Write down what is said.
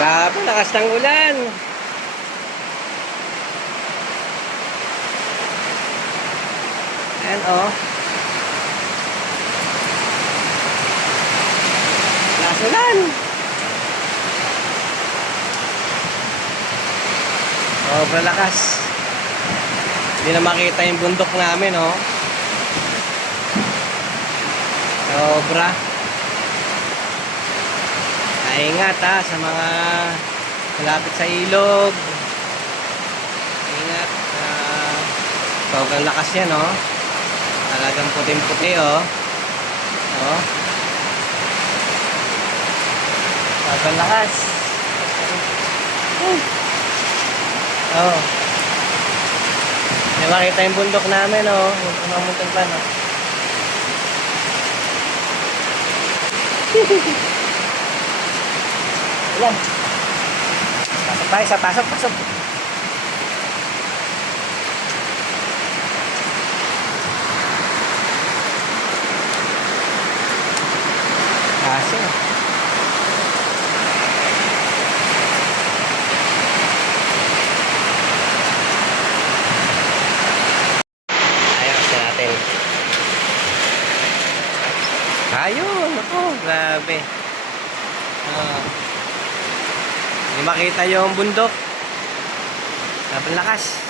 Grabe, lakas ng ulan. Ayan, oh. Lakas ulan. Sobrang lakas. Hindi na makita yung bundok namin, oh. Sobra. Ingat sa mga malapit sa ilog. Ingat. Sobrang lakas yan, oh. Talagang puting-puti, oh. Oh. Sobrang lakas. Oh. Hindi makita yung bundok namin, oh. Mamuntong plan, oh. Ayan. Pasok tayo sa pasok. Kasi. Ayos na natin. Ayun, ako, grabe. Hindi makita yung bundok. Sobrang lakas.